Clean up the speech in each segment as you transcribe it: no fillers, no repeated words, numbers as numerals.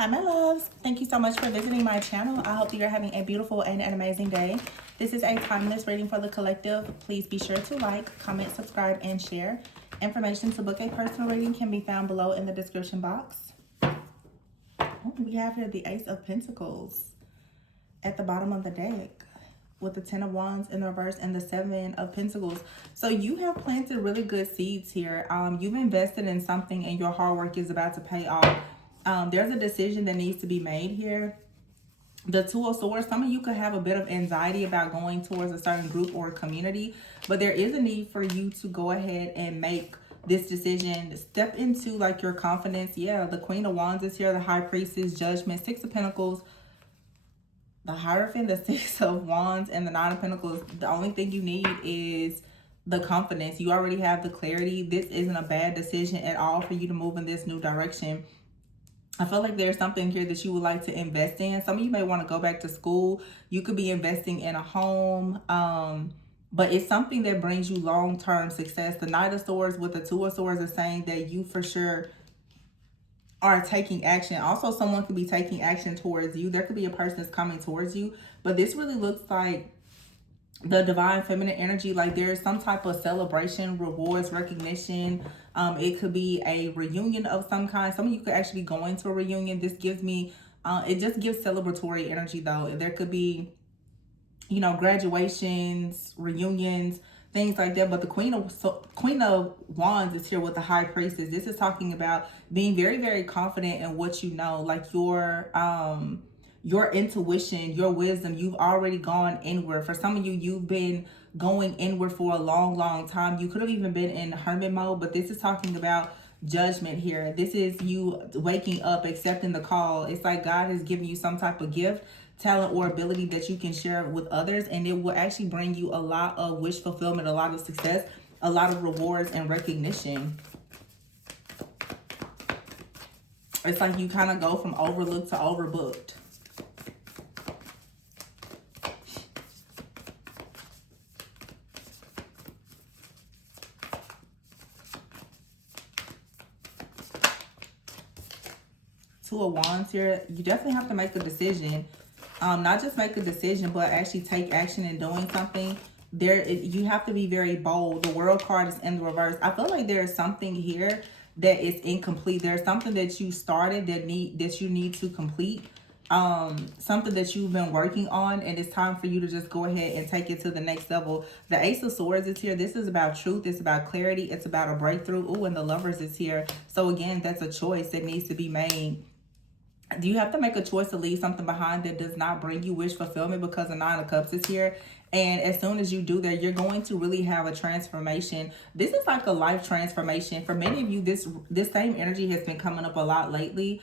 Hi my loves, thank you so much for visiting my channel. I hope you're having a beautiful and an amazing day. This is a timeless reading for the collective. Please be sure to like, comment, subscribe, and share. Information to book a personal reading can be found below in the description box. Oh, we have here the Ace of Pentacles at the bottom of the deck with the Ten of Wands in the reverse and the Seven of Pentacles. So you have planted really good seeds here. You've invested in something and your hard work is about to pay off. There's a decision that needs to be made here. The Two of Swords, some of you could have a bit of anxiety about going towards a certain group or community, but there is a need for you to go ahead and make this decision. Step into like your confidence. Yeah, the Queen of Wands is here, the High Priestess, Judgment, Six of Pentacles, the Hierophant, the Six of Wands, and the Nine of Pentacles. The only thing you need is the confidence. You already have the clarity. This isn't a bad decision at all for you to move in this new direction. I feel like there's something here that you would like to invest in. Some of you may want to go back to school. You could be investing in a home. But it's something that brings you long-term success. The Knight of Swords with the Two of Swords is saying that you for sure are taking action. Also, someone could be taking action towards you. There could be a person that's coming towards you. But this really looks like the divine feminine energy, like there is some type of celebration, rewards, recognition. It could be a reunion of some kind. Some of you could actually be going to a reunion. This gives me it just gives celebratory energy though. There could be, you know, graduations, reunions, things like that. But the Queen of Wands is here with the High Priestess. This is talking about being very, very confident in what you know, like your intuition, your wisdom. You've already gone inward. For some of you, you've been going inward for a long, long time. You could have even been in hermit mode, but this is talking about judgment here. This is you waking up, accepting the call. It's like God has given you some type of gift, talent, or ability that you can share with others, and it will actually bring you a lot of wish fulfillment, a lot of success, a lot of rewards and recognition. It's like you kind of go from overlooked to overbooked. Two of Wands here. You definitely have to make a decision. Not just make a decision, but actually take action in doing something. You have to be very bold. The World card is in the reverse. I feel like there's something here that is incomplete. There's something that you started that you need to complete. Something that you've been working on, and it's time for you to just go ahead and take it to the next level. The Ace of Swords is here. This is about truth. It's about clarity. It's about a breakthrough. Oh, and the Lovers is here. So again, that's a choice that needs to be made. Do you have to make a choice to leave something behind that does not bring you wish fulfillment? Because the Nine of Cups is here. And as soon as you do that, you're going to really have a transformation. This is like a life transformation. For many of you, this same energy has been coming up a lot lately.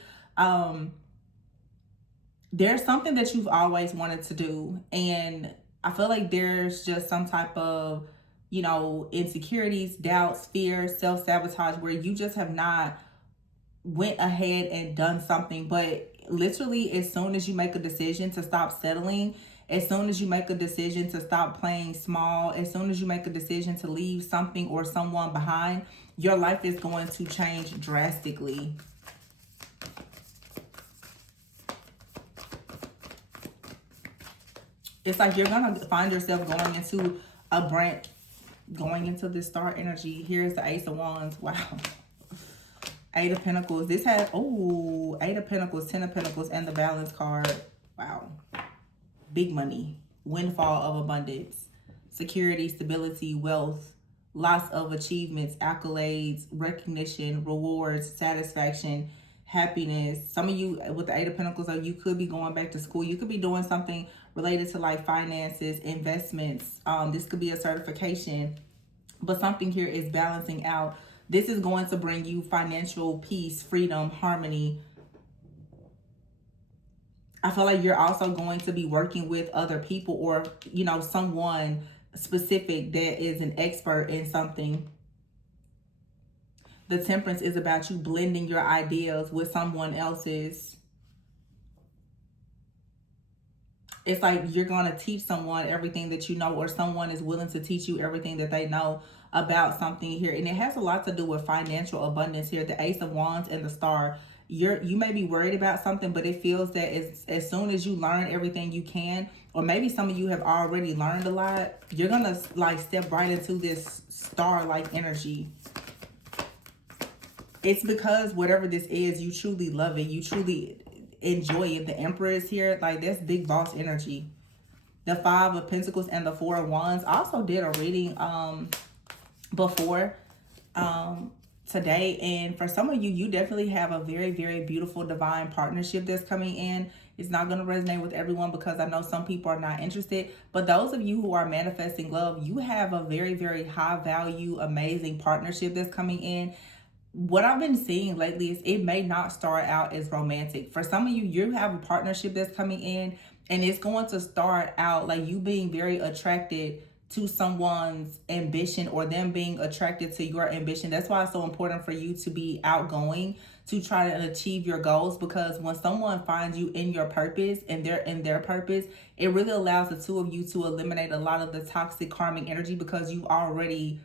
There's something that you've always wanted to do. And I feel like there's just some type of, you know, insecurities, doubts, fear, self-sabotage where you just have not went ahead and done something. But literally, as soon as you make a decision to stop settling, as soon as you make a decision to stop playing small, as soon as you make a decision to leave something or someone behind, your life is going to change drastically. It's like you're gonna find yourself going into a branch, going into this star energy. Here's the Ace of Wands. Wow. Eight of Pentacles. This has, oh, Eight of Pentacles, Ten of Pentacles, and the Balance card. Wow. Big money. Windfall of abundance. Security, stability, wealth. Lots of achievements, accolades, recognition, rewards, satisfaction, happiness. Some of you with the Eight of Pentacles, you could be going back to school. You could be doing something related to like finances, investments. This could be a certification. But something here is balancing out. This is going to bring you financial peace, freedom, harmony. I feel like you're also going to be working with other people, or, you know, someone specific that is an expert in something. The Temperance is about you blending your ideas with someone else's. It's like you're going to teach someone everything that you know, or someone is willing to teach you everything that they know about something here. And it has a lot to do with financial abundance here. The Ace of Wands and the Star. you may be worried about something, but it feels that as soon as you learn everything you can, or maybe some of you have already learned a lot, you're gonna like step right into this star-like energy. It's because whatever this is, you truly love it. You truly enjoy it. The Emperor is here. Like, that's big boss energy. The Five of Pentacles and the Four of Wands. I also did a reading before today, and for some of you, you definitely have a very, very beautiful divine partnership that's coming in. It's not going to resonate with everyone because I know some people are not interested, but those of you who are manifesting love, you have a very, very high value, amazing partnership that's coming in. What I've been seeing lately is it may not start out as romantic. For some of you, you have a partnership that's coming in, and it's going to start out like you being very attracted to someone's ambition, or them being attracted to your ambition. That's why it's so important for you to be outgoing, to try to achieve your goals, because when someone finds you in your purpose and they're in their purpose, it really allows the two of you to eliminate a lot of the toxic karmic energy, because you've already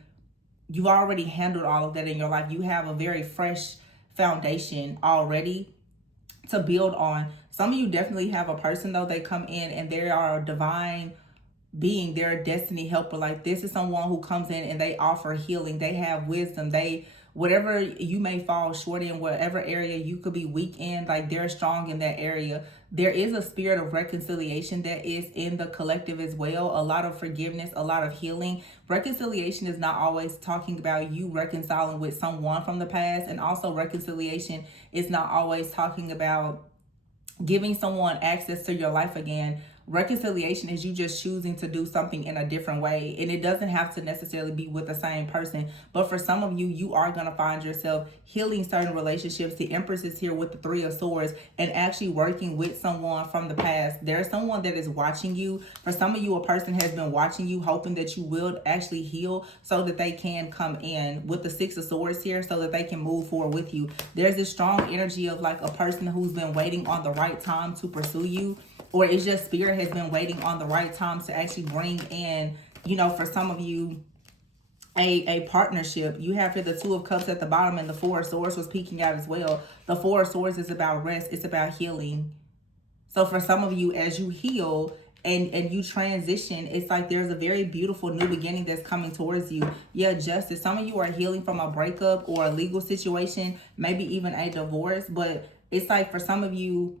handled all of that in your life. You have a very fresh foundation already to build on. Some of you definitely have a person, though, they come in and they are a divine being, they're a destiny helper. Like, this is someone who comes in and they offer healing, they have wisdom, they, whatever you may fall short in, whatever area you could be weak in, like, they're strong in that area. There is a spirit of reconciliation that is in the collective as well. A lot of forgiveness, a lot of healing. Reconciliation is not always talking about you reconciling with someone from the past, and also reconciliation is not always talking about giving someone access to your life again. Reconciliation is you just choosing to do something in a different way, and it doesn't have to necessarily be with the same person. But for some of you, you are going to find yourself healing certain relationships. The Empress is here with the Three of Swords, and actually working with someone from the past. There's someone that is watching you. For some of you, a person has been watching you, hoping that you will actually heal so that they can come in with the Six of Swords here, so that they can move forward with you. There's this strong energy of like a person who's been waiting on the right time to pursue you, or it's just spirit has been waiting on the right time to actually bring in, you know, for some of you, a partnership. You have here the Two of Cups at the bottom, and the Four of Swords was peeking out as well. The Four of Swords is about rest. It's about healing. So for some of you, as you heal and you transition, it's like there's a very beautiful new beginning that's coming towards you. Yeah, justice. Some of you are healing from a breakup or a legal situation, maybe even a divorce. But it's like for some of you,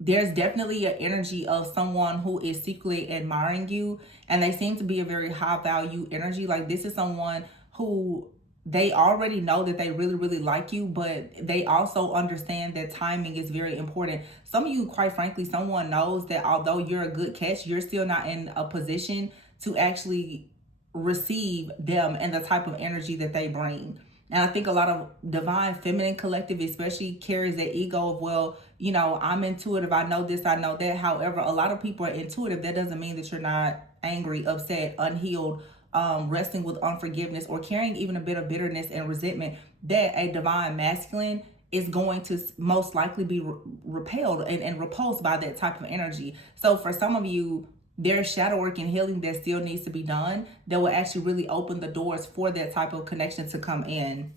there's definitely an energy of someone who is secretly admiring you, and they seem to be a very high value energy. Like, this is someone who they already know that they really, really like you, but they also understand that timing is very important. Some of you, quite frankly, someone knows that although you're a good catch, you're still not in a position to actually receive them and the type of energy that they bring. And I think a lot of divine feminine collective especially carries that ego of, well, you know, I'm intuitive, I know this, I know that. However, a lot of people are intuitive. That doesn't mean that you're not angry, upset, unhealed, wrestling with unforgiveness, or carrying even a bit of bitterness and resentment. That a divine masculine is going to most likely be repelled and repulsed by that type of energy. So for some of you, there's shadow work and healing that still needs to be done that will actually really open the doors for that type of connection to come in.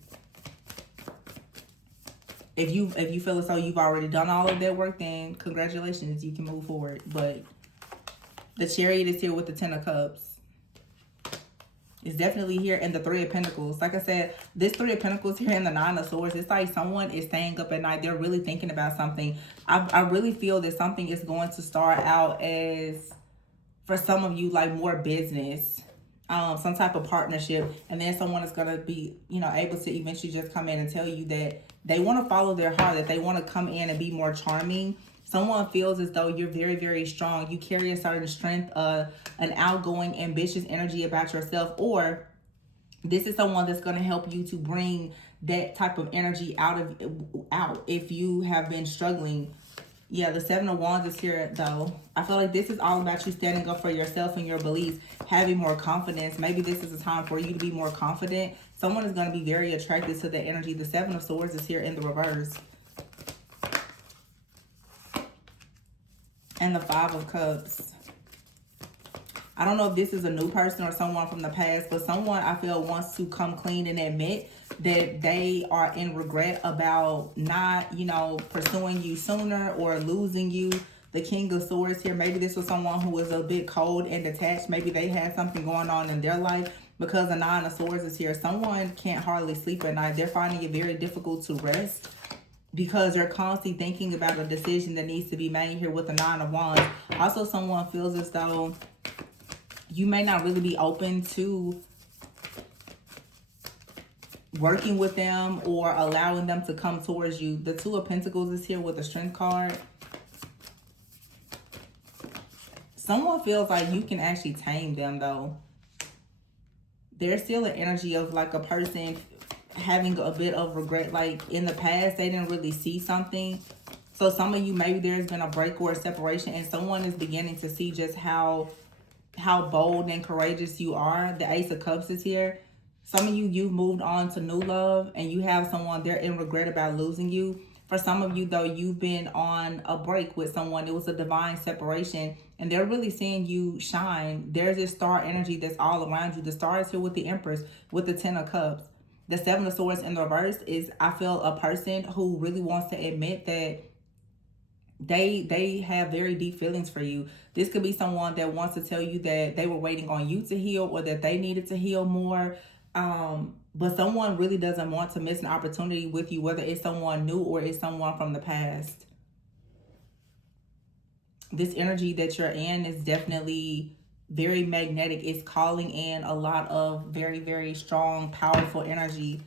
If you feel as though you've already done all of that work, then congratulations, you can move forward. But the Chariot is here with the Ten of Cups. It's definitely here in the Three of Pentacles. Like I said, this Three of Pentacles here in the Nine of Swords, it's like someone is staying up at night. They're really thinking about something. I really feel that something is going to start out as, for some of you, like more business, some type of partnership, and then someone is going to be, you know, able to eventually just come in and tell you that they want to follow their heart, that they want to come in and be more charming. Someone feels as though you're very, very strong. You carry a certain strength, an outgoing, ambitious energy about yourself, or this is someone that's going to help you to bring that type of energy out if you have been struggling. Yeah, the Seven of Wands is here, though. I feel like this is all about you standing up for yourself and your beliefs, having more confidence. Maybe this is a time for you to be more confident. Someone is going to be very attracted to the energy. The Seven of Swords is here in the reverse. And the Five of Cups. I don't know if this is a new person or someone from the past, but someone I feel wants to come clean and admit that they are in regret about not, you know, pursuing you sooner or losing you. The King of Swords here, maybe this was someone who was a bit cold and detached. Maybe they had something going on in their life, because the Nine of Swords is here. Someone can't hardly sleep at night. They're finding it very difficult to rest because they're constantly thinking about a decision that needs to be made here with the Nine of Wands. Also, someone feels as though you may not really be open to working with them or allowing them to come towards you. The Two of Pentacles is here with the Strength card. Someone feels like you can actually tame them, though. There's still an energy of like a person having a bit of regret. Like in the past, they didn't really see something. So some of you, maybe there's been a break or a separation, and someone is beginning to see just how bold and courageous you are. The Ace of Cups is here. Some of you, you've moved on to new love, and you have someone, they're in regret about losing you. For some of you, though, you've been on a break with someone. It was a divine separation, and they're really seeing you shine. There's this star energy that's all around you. The star is here with the Empress, with the Ten of Cups. The Seven of Swords in the reverse is, I feel, a person who really wants to admit that they have very deep feelings for you. This could be someone that wants to tell you that they were waiting on you to heal, or that they needed to heal more. But someone really doesn't want to miss an opportunity with you, whether it's someone new or it's someone from the past. This energy that you're in is definitely very magnetic. It's calling in a lot of very, very strong, powerful energy.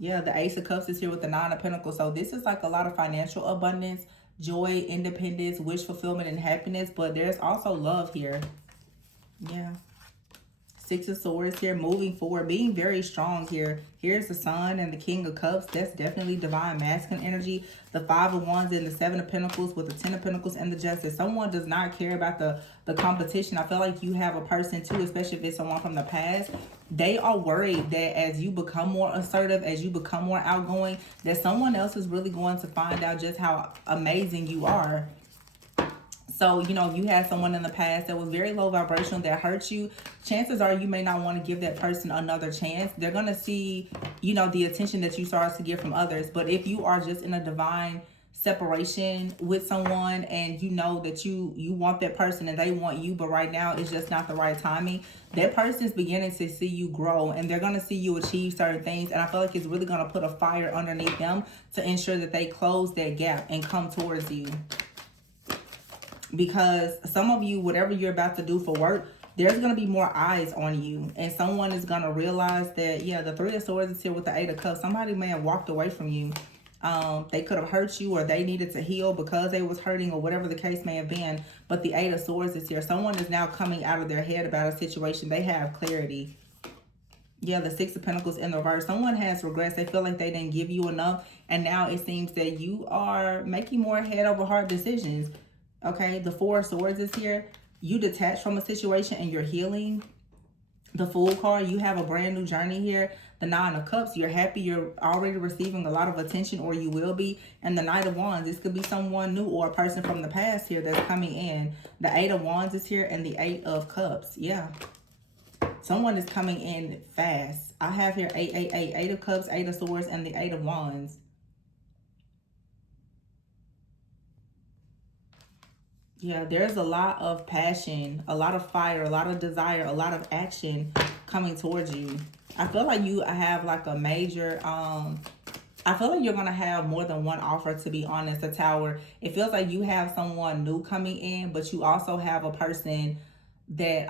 Yeah, the Ace of Cups is here with the Nine of Pentacles. So this is like a lot of financial abundance, joy, independence, wish fulfillment, and happiness. But there's also love here. Yeah. Six of Swords here, moving forward, being very strong here. Here's the Sun and the King of Cups. That's definitely divine masculine energy. The Five of Wands and the Seven of Pentacles with the Ten of Pentacles and the Justice. Someone does not care about the competition. I feel like you have a person too, especially if it's someone from the past. They are worried that as you become more assertive, as you become more outgoing, that someone else is really going to find out just how amazing you are. So, you know, if you had someone in the past that was very low vibrational that hurt you, chances are you may not want to give that person another chance. They're going to see, you know, the attention that you start to get from others. But if you are just in a divine separation with someone and you know that you want that person and they want you, but right now it's just not the right timing, that person is beginning to see you grow and they're going to see you achieve certain things. And I feel like it's really going to put a fire underneath them to ensure that they close that gap and come towards you. Because some of you, whatever you're about to do for work, there's going to be more eyes on you. And someone is going to realize that, yeah, the Three of Swords is here with the Eight of Cups. Somebody may have walked away from you. They could have hurt you, or they needed to heal because they was hurting, or whatever the case may have been. But the Eight of Swords is here. Someone is now coming out of their head about a situation. They have clarity. Yeah, the Six of Pentacles in the reverse. Someone has regrets. They feel like they didn't give you enough. And now it seems that you are making more head over heart decisions. Okay, the Four of Swords is here. You detach from a situation and you're healing. The Fool card, you have a brand new journey here. The Nine of Cups, you're happy. You're already receiving a lot of attention, or you will be. And the Knight of Wands, this could be someone new or a person from the past here that's coming in. The Eight of Wands is here and the Eight of Cups. Yeah. Someone is coming in fast. I have here 888, Eight of Cups, Eight of Swords, and the Eight of Wands. Yeah, there's a lot of passion, a lot of fire, a lot of desire, a lot of action coming towards you. I feel like you have like a major, I feel like you're going to have more than one offer, to be honest. The Tower, it feels like you have someone new coming in, but you also have a person that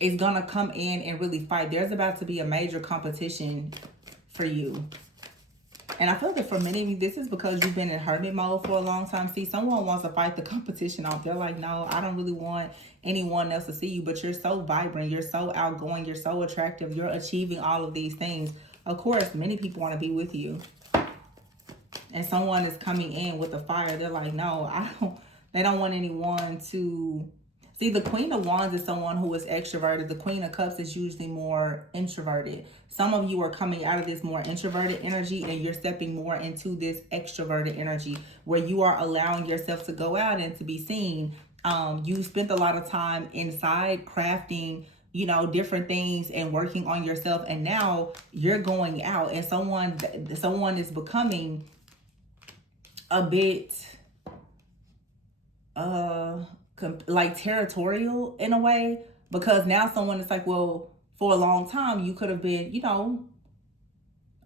is going to come in and really fight. There's about to be a major competition for you. And I feel that for many of you, this is because you've been in hermit mode for a long time. See, someone wants to fight the competition off. They're like, no, I don't really want anyone else to see you. But you're so vibrant. You're so outgoing. You're so attractive. You're achieving all of these things. Of course, many people want to be with you. And someone is coming in with a fire. They're like, no, they don't want anyone to... See, the Queen of Wands is someone who is extroverted. The Queen of Cups is usually more introverted. Some of you are coming out of this more introverted energy and you're stepping more into this extroverted energy where you are allowing yourself to go out and to be seen You spent a lot of time inside crafting, you know, different things and working on yourself, and now you're going out and someone is becoming a bit like territorial in a way, because now someone is like, well, for a long time you could have been, you know,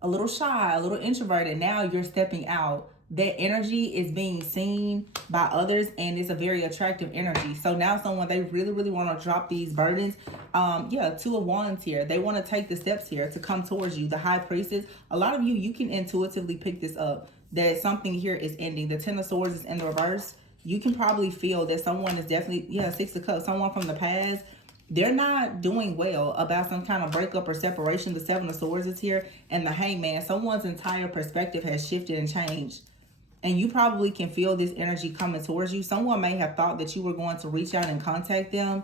a little shy, a little introverted. Now you're stepping out. That energy is being seen by others, and it's a very attractive energy. So now someone, they really, really want to drop these burdens. Yeah, Two of Wands here. They want to take the steps here to come towards you. The High Priestess. A lot of you can intuitively pick this up, that something here is ending. The Ten of Swords is in the reverse. You can probably feel that someone is definitely, yeah, Six of Cups, someone from the past, they're not doing well about some kind of breakup or separation. The Seven of Swords is here, and the Hangman. Someone's entire perspective has shifted and changed, and you probably can feel this energy coming towards you. Someone may have thought that you were going to reach out and contact them.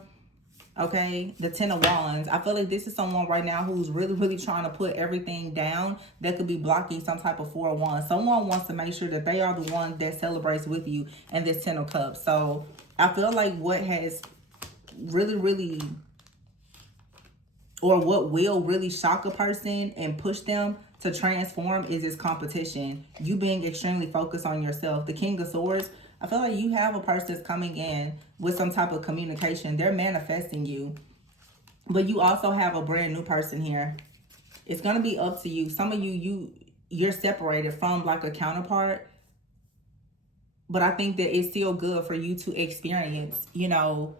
Okay, the Ten of Wands. I feel like this is someone right now who's really, really trying to put everything down that could be blocking some type of Four of Wands. Someone wants to make sure that they are the one that celebrates with you in this Ten of Cups. So I feel like what has really, really, or what will really shock a person and push them to transform is this competition. You being extremely focused on yourself. The King of Swords, I feel like you have a person that's coming in with some type of communication. They're manifesting you. But you also have a brand new person here. It's going to be up to you. Some of you're separated from like a counterpart. But I think that it's still good for you to experience, you know,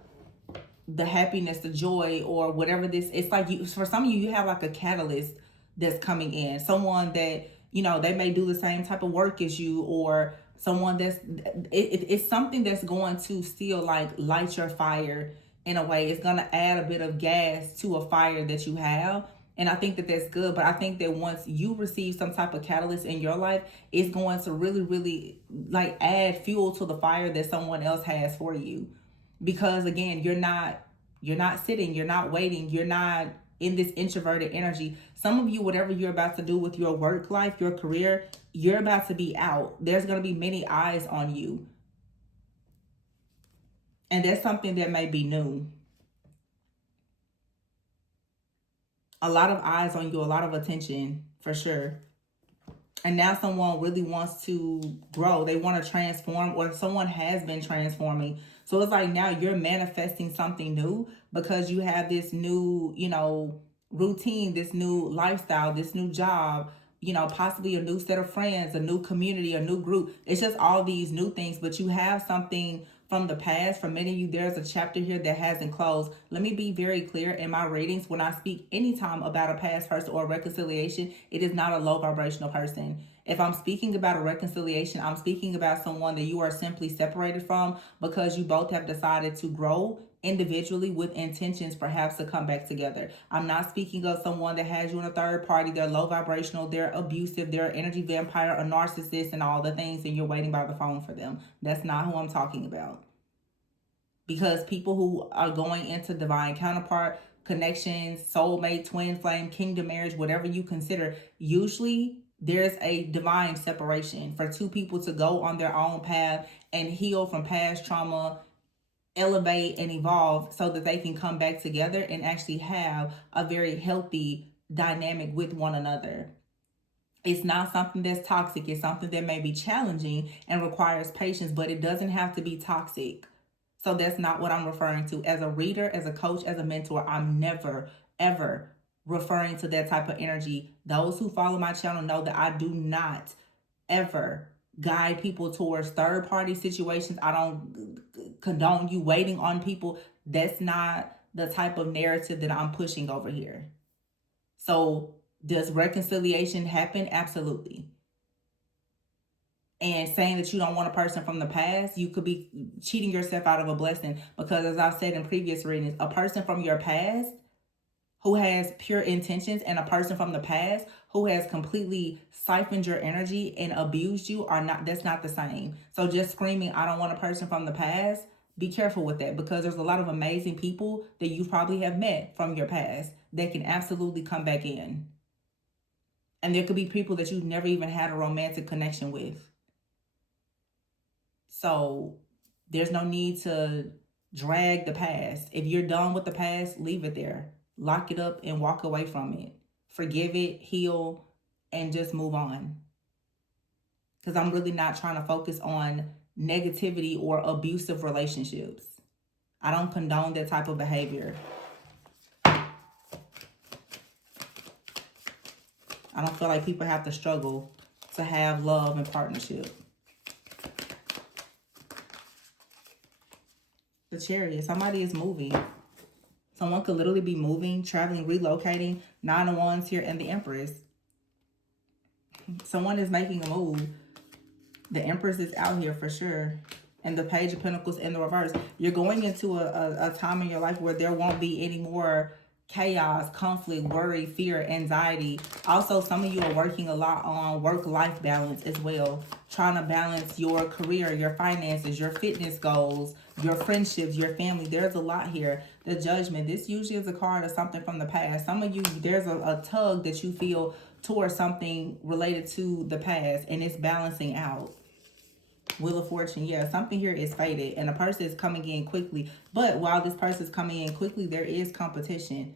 the happiness, the joy, or whatever this. It's like you, for some of you have like a catalyst that's coming in. Someone that, you know, they may do the same type of work as you, or someone that's it's something that's going to still like light your fire in a way. It's going to add a bit of gas to a fire that you have. And I think that that's good. But I think that once you receive some type of catalyst in your life, it's going to really, really like add fuel to the fire that someone else has for you. Because again, you're not sitting, you're not waiting, you're not in this introverted energy. Some of you, whatever you're about to do with your work life, your career, you're about to be out. There's going to be many eyes on you. And that's something that may be new. A lot of eyes on you, a lot of attention, for sure. And now someone really wants to grow. They want to transform, or someone has been transforming. So it's like now you're manifesting something new because you have this new, you know, routine, this new lifestyle, this new job, you know, possibly a new set of friends, a new community, a new group. It's just all these new things, but you have something from the past. For many of you, there's a chapter here that hasn't closed. Let me be very clear in my readings. When I speak anytime about a past person or a reconciliation, it is not a low vibrational person. If I'm speaking about a reconciliation, I'm speaking about someone that you are simply separated from because you both have decided to grow individually with intentions perhaps to come back together. I'm not speaking of someone that has you in a third party. They're low vibrational, they're abusive, they're an energy vampire, a narcissist, and all the things, and you're waiting by the phone for them. That's not who I'm talking about. Because people who are going into divine counterpart connections, soulmate, twin flame, kingdom marriage, whatever you consider, usually there's a divine separation for two people to go on their own path and heal from past trauma, elevate and evolve so that they can come back together and actually have a very healthy dynamic with one another. It's not something that's toxic. It's something that may be challenging and requires patience, but it doesn't have to be toxic. So that's not what I'm referring to. As a reader, as a coach, as a mentor, I'm never, ever referring to that type of energy. Those who follow my channel know that I do not ever guide people towards third party situations. I don't condone you waiting on people. That's not the type of narrative that I'm pushing over here. So does reconciliation happen? Absolutely. And saying that you don't want a person from the past, you could be cheating yourself out of a blessing. Because as I've said in previous readings, a person from your past who has pure intentions and a person from the past who has completely siphoned your energy and abused you are not, that's not the same. So just screaming, I don't want a person from the past, be careful with that, because there's a lot of amazing people that you probably have met from your past that can absolutely come back in. And there could be people that you've never even had a romantic connection with. So there's no need to drag the past. If you're done with the past, leave it there. Lock it up and walk away from it. Forgive it, heal, and just move on. Because I'm really not trying to focus on negativity or abusive relationships. I don't condone that type of behavior. I don't feel like people have to struggle to have love and partnership. The Chariot. Somebody is moving. Someone could literally be moving, traveling, relocating. 9 of Wands here and the Empress. Someone is making a move. The Empress is out here for sure. And the Page of Pentacles in the reverse. You're going into a time in your life where there won't be any more chaos, conflict, worry, fear, anxiety. Also, some of you are working a lot on work-life balance as well. Trying to balance your career, your finances, your fitness goals, your friendships, your family. There's a lot here. The Judgment. This usually is a card of something from the past. Some of you, there's a tug that you feel towards something related to the past, and it's balancing out. Wheel of Fortune. Yeah, something here is faded, and a person is coming in quickly. But while this person is coming in quickly, there is competition.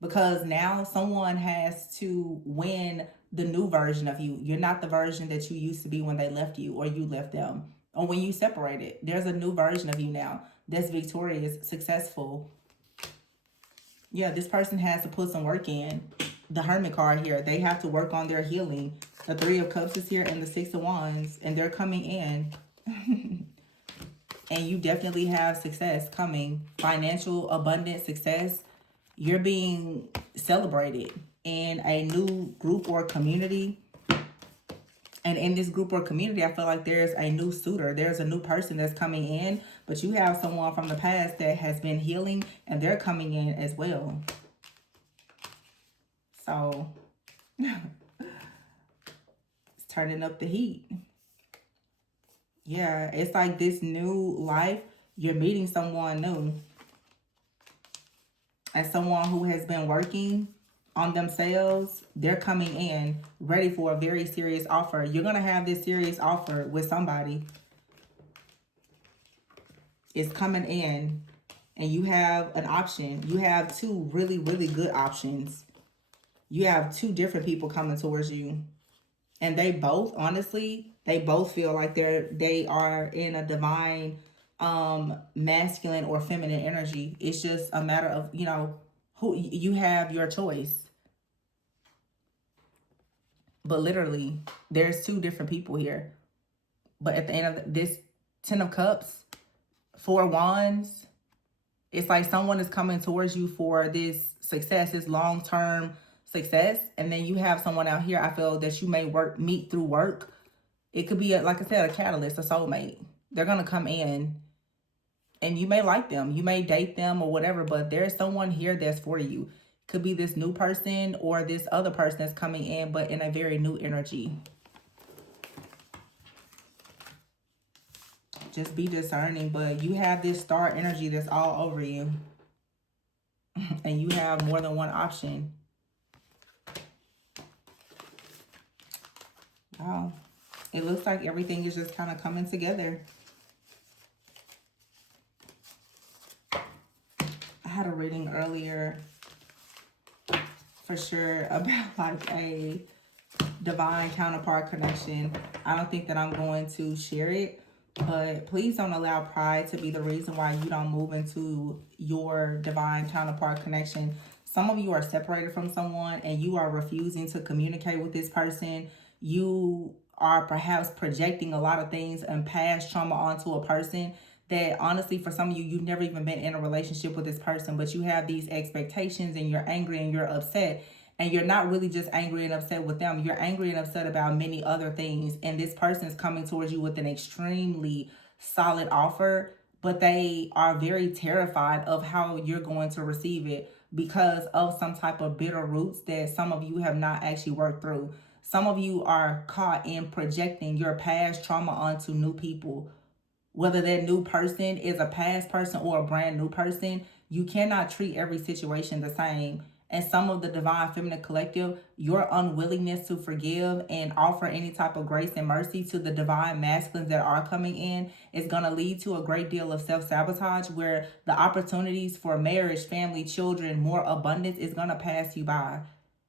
Because now someone has to win the new version of you. You're not the version that you used to be when they left you or you left them. Or when you separated. There's a new version of you now that's victorious, successful. Yeah, this person has to put some work in. The Hermit card here. They have to work on their healing. The 3 of Cups is here and the 6 of Wands. And they're coming in. And you definitely have success coming. Financial, abundant success. You're being celebrated in a new group or community. And in this group or community, I feel like there's a new suitor. There's a new person that's coming in. But you have someone from the past that has been healing. And they're coming in as well. So, it's turning up the heat. Yeah, it's like this new life. You're meeting someone new. And someone who has been working on themselves, they're coming in ready for a very serious offer. You're going to have this serious offer with somebody. It's coming in and you have an option. You have 2 really, really good options. You have 2 different people coming towards you. And they both, honestly, they both feel like they are in a divine masculine or feminine energy. It's just a matter of, you know, who you have your choice. But literally, there's 2 different people here. But at the end of this 10 of Cups, 4 Wands, it's like someone is coming towards you for this success, this long-term success. And then you have someone out here, I feel, that you may meet through work. It could be, like I said, a catalyst, a soulmate. They're going to come in and you may like them. You may date them or whatever, but there's someone here that's for you. Could be this new person or this other person that's coming in, but in a very new energy. Just be discerning, but you have this star energy that's all over you. And you have more than one option. Wow. It looks like everything is just kind of coming together. I had a reading earlier for sure about like a divine counterpart connection. I don't think that I'm going to share it, but please don't allow pride to be the reason why you don't move into your divine counterpart connection. Some of you are separated from someone and you are refusing to communicate with this person. You are perhaps projecting a lot of things and past trauma onto a person that honestly, for some of you, you've never even been in a relationship with this person, but you have these expectations and you're angry and you're upset. And you're not really just angry and upset with them. You're angry and upset about many other things. And this person is coming towards you with an extremely solid offer, but they are very terrified of how you're going to receive it because of some type of bitter roots that some of you have not actually worked through. Some of you are caught in projecting your past trauma onto new people. Whether that new person is a past person or a brand new person, you cannot treat every situation the same. And some of the Divine Feminine Collective, your unwillingness to forgive and offer any type of grace and mercy to the Divine Masculines that are coming in is going to lead to a great deal of self-sabotage, where the opportunities for marriage, family, children, more abundance is going to pass you by.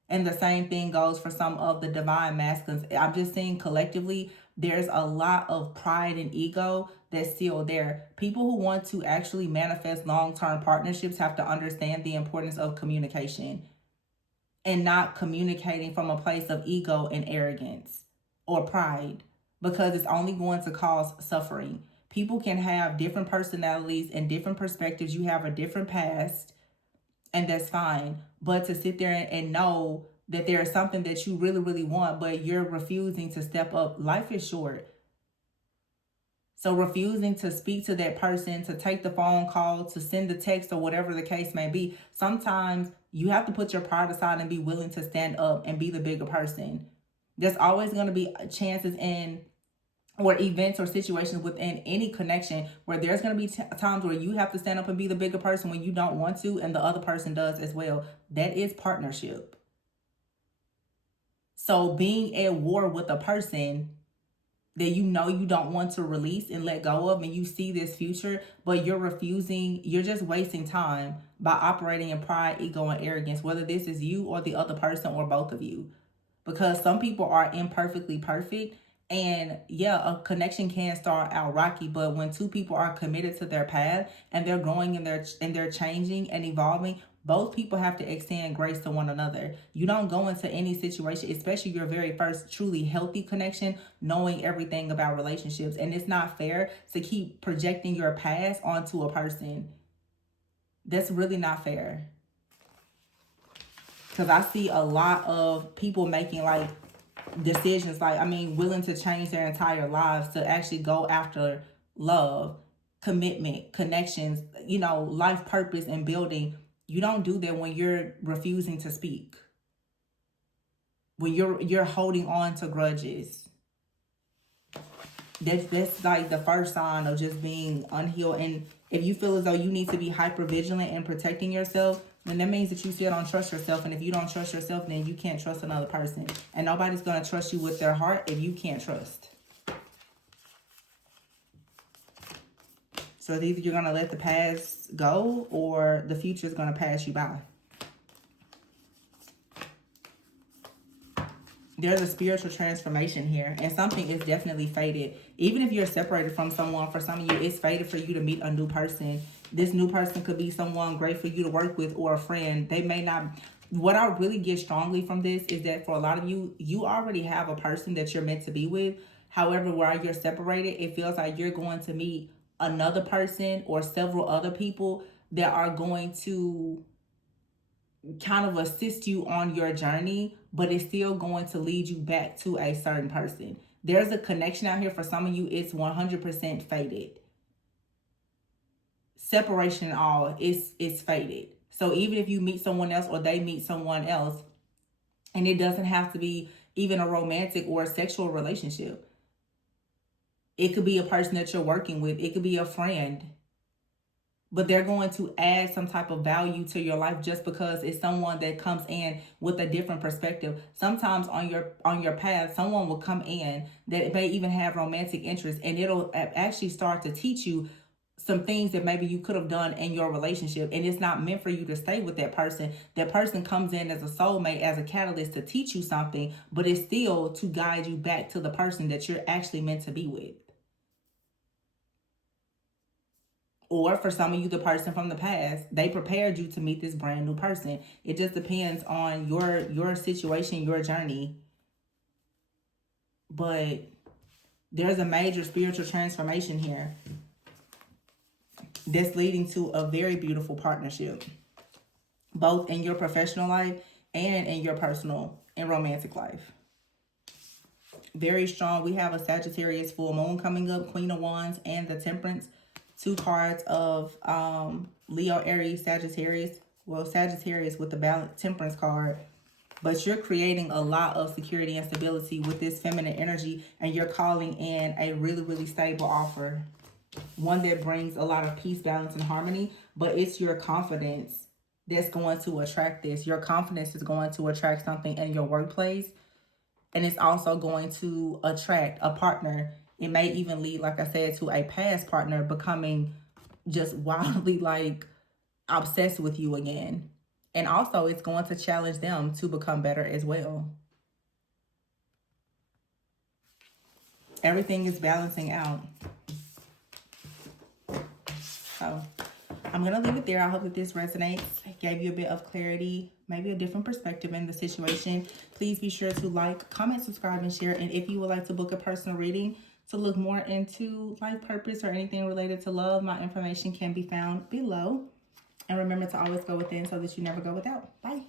And the same thing goes for some of the Divine Masculines. I'm just saying collectively, there's a lot of pride and ego that's still there. People who want to actually manifest long-term partnerships have to understand the importance of communication and not communicating from a place of ego and arrogance or pride, because it's only going to cause suffering. People can have different personalities and different perspectives. You have a different past, and that's fine. But to sit there and know that there is something that you really, really want, but you're refusing to step up, life is short. So refusing to speak to that person, to take the phone call, to send the text, or whatever the case may be, sometimes you have to put your pride aside and be willing to stand up and be the bigger person. There's always going to be chances in or events or situations within any connection where there's going to be times where you have to stand up and be the bigger person when you don't want to, and the other person does as well. That is partnership. So being at war with a person that you know you don't want to release and let go of, and you see this future, but you're refusing, you're just wasting time by operating in pride, ego, and arrogance, whether this is you or the other person or both of you. Because some people are imperfectly perfect. And yeah, a connection can start out rocky, but when two people are committed to their path and they're growing and they're changing and evolving, both people have to extend grace to one another. You don't go into any situation, especially your very first truly healthy connection, knowing everything about relationships. And it's not fair to keep projecting your past onto a person. That's really not fair. Because I see a lot of people making like decisions, like, I mean, willing to change their entire lives to actually go after love, commitment, connections, life purpose and building. You don't do that when you're refusing to speak, when you're holding on to grudges. That's like the first sign of just being unhealed. And if you feel as though you need to be hyper vigilant in protecting yourself, then that means that you still don't trust yourself. And if you don't trust yourself, then you can't trust another person. And nobody's going to trust you with their heart if you can't trust. So it's either you're going to let the past go or the future is going to pass you by. There's a spiritual transformation here, and something is definitely fated. Even if you're separated from someone, for some of you, it's fated for you to meet a new person. This new person could be someone great for you to work with or a friend. They may not. What I really get strongly from this is that for a lot of you, you already have a person that you're meant to be with. However, while you're separated, it feels like you're going to meet another person or several other people that are going to kind of assist you on your journey, but it's still going to lead you back to a certain person. There's a connection out here for some of you. It's 100% fated. Separation and all, it's fated. So even if you meet someone else or they meet someone else, and it doesn't have to be even a romantic or a sexual relationship. It could be a person that you're working with. It could be a friend. But they're going to add some type of value to your life just because it's someone that comes in with a different perspective. Sometimes on your path, someone will come in that may even have romantic interest, and it'll actually start to teach you some things that maybe you could have done in your relationship, and it's not meant for you to stay with that person. That person comes in as a soulmate, as a catalyst to teach you something, but it's still to guide you back to the person that you're actually meant to be with. Or for some of you, the person from the past, they prepared you to meet this brand new person. It just depends on your situation, your journey. But there's a major spiritual transformation here that's leading to a very beautiful partnership, both in your professional life and in your personal and romantic life. Very strong. We have a Sagittarius full moon coming up, Queen of Wands, and the Temperance. Two cards of Leo, Aries, Sagittarius. Well, Sagittarius with the balance, Temperance card. But you're creating a lot of security and stability with this feminine energy, and you're calling in a really, really stable offer. One that brings a lot of peace, balance, and harmony. But it's your confidence that's going to attract this. Your confidence is going to attract something in your workplace. And it's also going to attract a partner. It may even lead, like I said, to a past partner becoming just wildly like obsessed with you again. And also it's going to challenge them to become better as well. Everything is balancing out. So I'm going to leave it there. I hope that this resonates, gave you a bit of clarity, maybe a different perspective in the situation. Please be sure to like, comment, subscribe, and share. And if you would like to book a personal reading to look more into life purpose or anything related to love, my information can be found below. And remember to always go within so that you never go without. Bye.